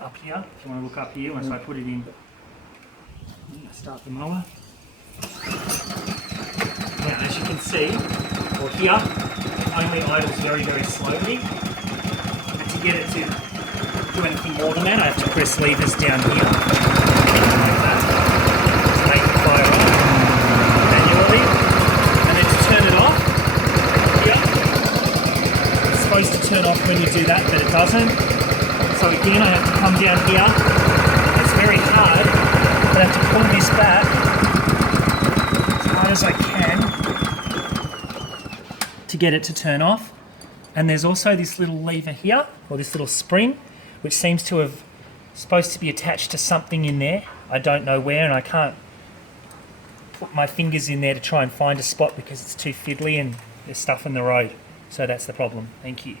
up here. If you want to look up here, once I put it in, start the mower. Now, as you can see, or here, it only idles very, very slowly. And to get it to do anything more than that, I have to press levers down here, like that, to make it fire on manually. And then to turn it off, here, it's supposed to turn off when you do that, but it doesn't. So again, I have to come down here. It's very hard, but I have to pull this back as hard as I can to get it to turn off. And there's also this little lever here, or this little spring, which seems to have supposed to be attached to something in there. I don't know where, and I can't put my fingers in there to try and find a spot because it's too fiddly and there's stuff in the road. So that's the problem. Thank you.